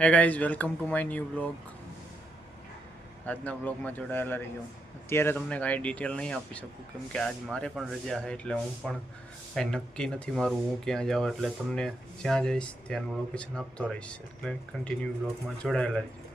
Hey guys, welcome to my new blog. આજના બ્લોગમાં જોડાયેલા રહીજો. અત્યારે તમને કાંઈ ડિટેલ નહીં આપી શકું કેમ કે આજ મારે પણ રજા છે, એટલે હું પણ કાંઈ નક્કી નથી મારું હું ક્યાં જાઉં. એટલે તમને જ્યાં જઈશ ત્યાંનું લોકેશન આપતો રહીશ, એટલે કન્ટિન્યુ બ્લોગમાં જોડાયેલા રહીજો.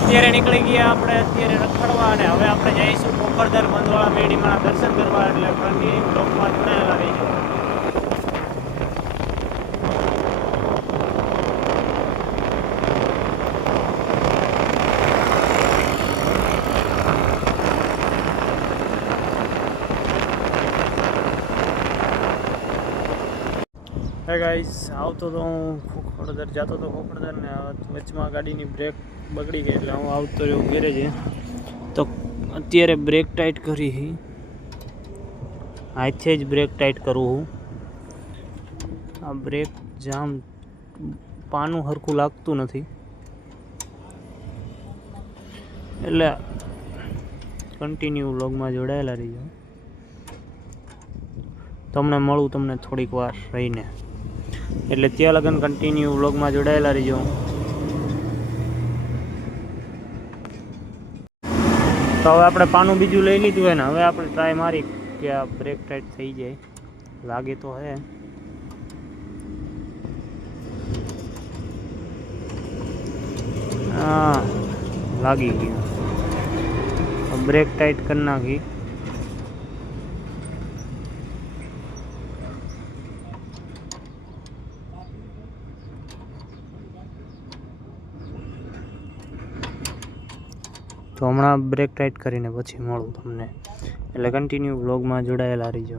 અત્યારે નીકળી ગયા આપણે અત્યારે રખડવા, અને હવે આપણે જઈશું પોખરદર બંધવાળા મેડીમાં દર્શન કરવા. એટલે કન્ટિન્યુ બ્લોગમાં જોડાયેલા રહીજો. હે ગાઈસ, આવતો તો હું ખોખરદર જતો તો ખોખરદર ને વચમાં ગાડીની બ્રેક બગડી ગઈ, એટલે હું આવતો રહ્યો ગેરેજે. તો અત્યારે બ્રેક ટાઈટ કરી, હાથે જ બ્રેક ટાઈટ કરું હું. આ બ્રેક જામ પાનું સરખું લાગતું નથી, એટલે કન્ટિન્યુ વ્લોગમાં જોડાયેલા રહીજો. તમને મળું તમને થોડીક વાર રહીને, એટલે ત્યાં લગન કન્ટિન્યુ વ્લોગમાં જોડાયેલા રહીજો. તો હવે આપણે પાનું બીજું લઈ લીધું હોય ને, હવે આપણે ટ્રાય મારી કે આ બ્રેક ટાઈટ થઈ જાય. લાગે તો હે. હા, લાગી ગયું. બ્રેક ટાઈટ કરી નાખી. તો હમણાં બ્રેક ટાઈટ કરીને પછી મળું તમને, એટલે કન્ટિન્યુ વ્લોગમાં જોડાયેલા રહીજો.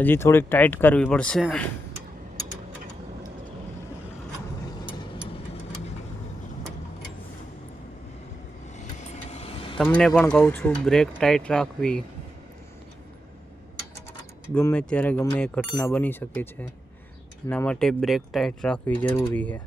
હજી થોડીક ટાઈટ કરવી પડશે. તમને પણ કહું છું, બ્રેક ટાઈટ રાખવી. ગમે ત્યારે ગમે એ ઘટના બની શકે છે, એના માટે બ્રેક ટાઈટ રાખવી જરૂરી છે.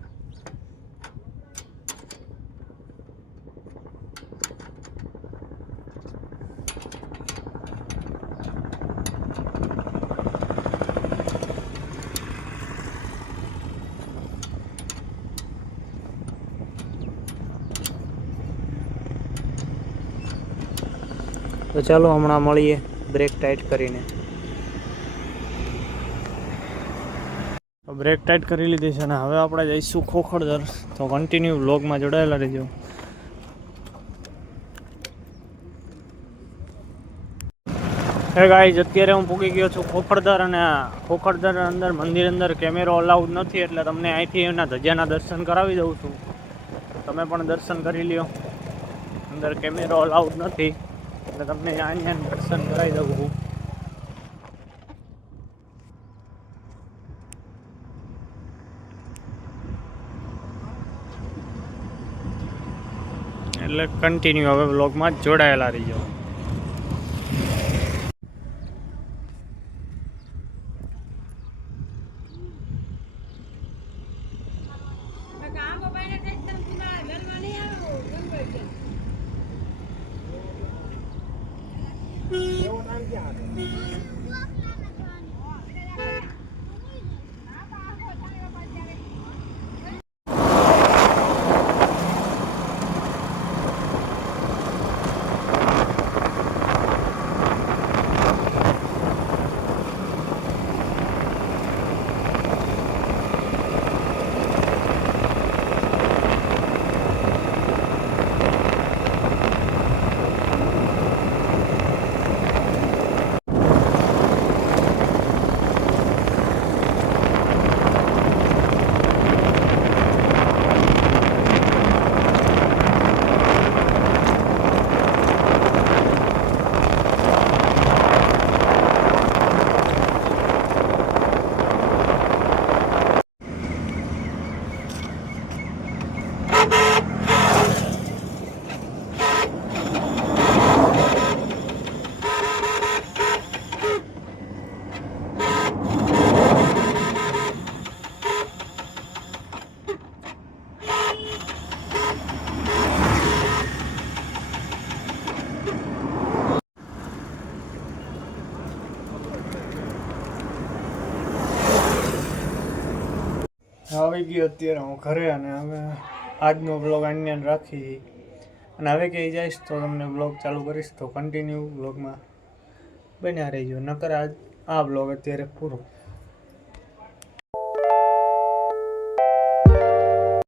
તો ચાલો હમણાં મળીએ બ્રેક ટાઈટ કરીને. બ્રેક ટાઈટ કરી લીધી છે, અને હવે આપણે જઈશું ખોખરદર. તો કન્ટિન્યુ વ્લોગમાં જોડાયેલા રહેજો. હે ગાઈઝ, અત્યારે હું પૂગી ગયો છું ખોખરદર, અને ખોખરદર અંદર મંદિર અંદર કેમેરો અલાઉડ નથી, એટલે તમને અહીંથી એના ધજાના દર્શન કરાવી દઉં છું. તમે પણ દર્શન કરી લ્યો. અંદર કેમેરો અલાઉડ નથી, એટલે તમને અહીંયા દર્શન કરાવી દઉં છું. એટલે કન્ટિન્યુ હવે વ્લોગમાં જોડાયેલા રહીજો. આવી ગયો અત્યારે હું ઘરે, અને હવે આજનો બ્લોગ અહીંયા રાખી, અને હવે ક્યાંય જઈશ તો તમને બ્લોગ ચાલુ કરીશ, તો કન્ટિન્યુ બ્લોગમાં બન્યા રહીજો, નકર આ બ્લોગ અત્યારે પૂરો.